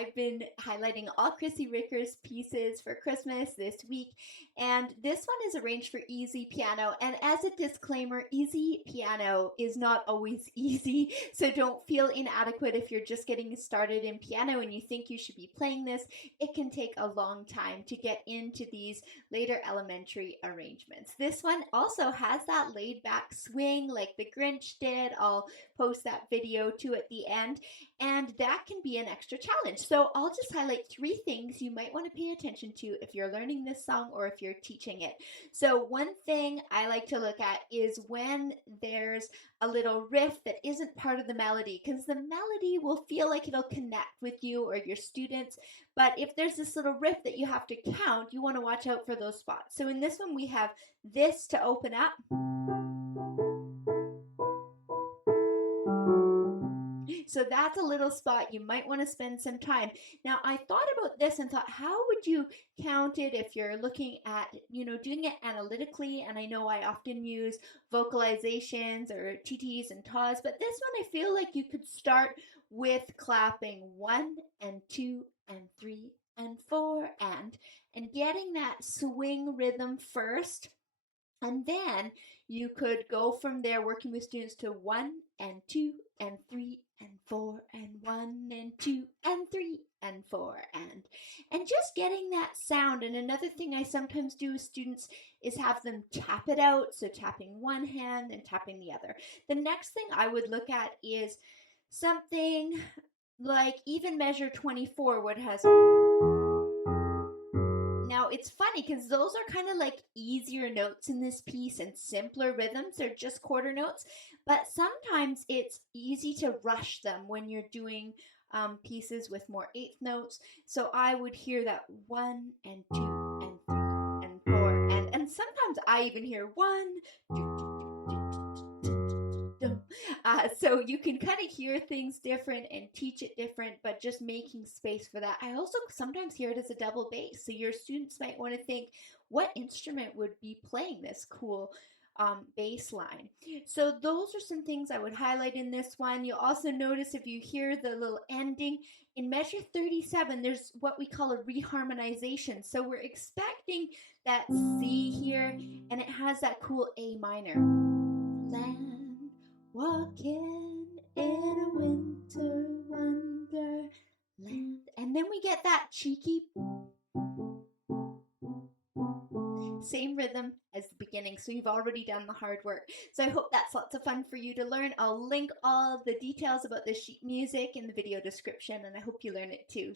I've been highlighting all Chrissy Ricker's pieces for Christmas this week, and this one is arranged for easy piano. And as a disclaimer, easy piano is not always easy, so don't feel inadequate if you're just getting started in piano and you think you should be playing this. It can take a long time to get into these later elementary arrangements. This one also has that laid back swing like the Grinch did. I'll post that video too at the end, and that can be an extra challenge. So I'll just highlight 3 things you might want to pay attention to if you're learning this song or if you're teaching it. So one thing I like to look at is when there's a little riff that isn't part of the melody, because the melody will feel like it'll connect with you or your students, but if there's this little riff that you have to count, you want to watch out for those spots. So in this one we have this to open up. So that's a little spot you might want to spend some time. Now, I thought about this and thought, how would you count it if you're looking at, doing it analytically? And I know I often use vocalizations or TTs and TAs, but this one I feel like you could start with clapping 1 and 2 and 3 and 4 and getting that swing rhythm first. And then you could go from there working with students to 1 and 2 and 3 and 4 and 1 and 2 and 3 and 4 and just getting that sound. And another thing I sometimes do with students is have them tap it out. So tapping one hand and tapping the other. The next thing I would look at is something like even measure 24, what has. Now, it's funny because those are kind of like easier notes in this piece and simpler rhythms. They're just quarter notes, but sometimes it's easy to rush them when you're doing pieces with more eighth notes. So I would hear that 1 and 2 and 3 and 4, and sometimes I even hear 1, 2, so you can kind of hear things different and teach it different, but just making space for that. I also sometimes hear it as a double bass. So your students might want to think, what instrument would be playing this cool bass line? So those are some things I would highlight in this one. You'll also notice if you hear the little ending, in measure 37, there's what we call a re-harmonization. So we're expecting that C here, and it has that cool A minor. Land walking in a winter wonderland. And then we get that cheeky same rhythm as the beginning. So you've already done the hard work. So I hope that's lots of fun for you to learn. I'll link all the details about the sheet music in the video description, and I hope you learn it too.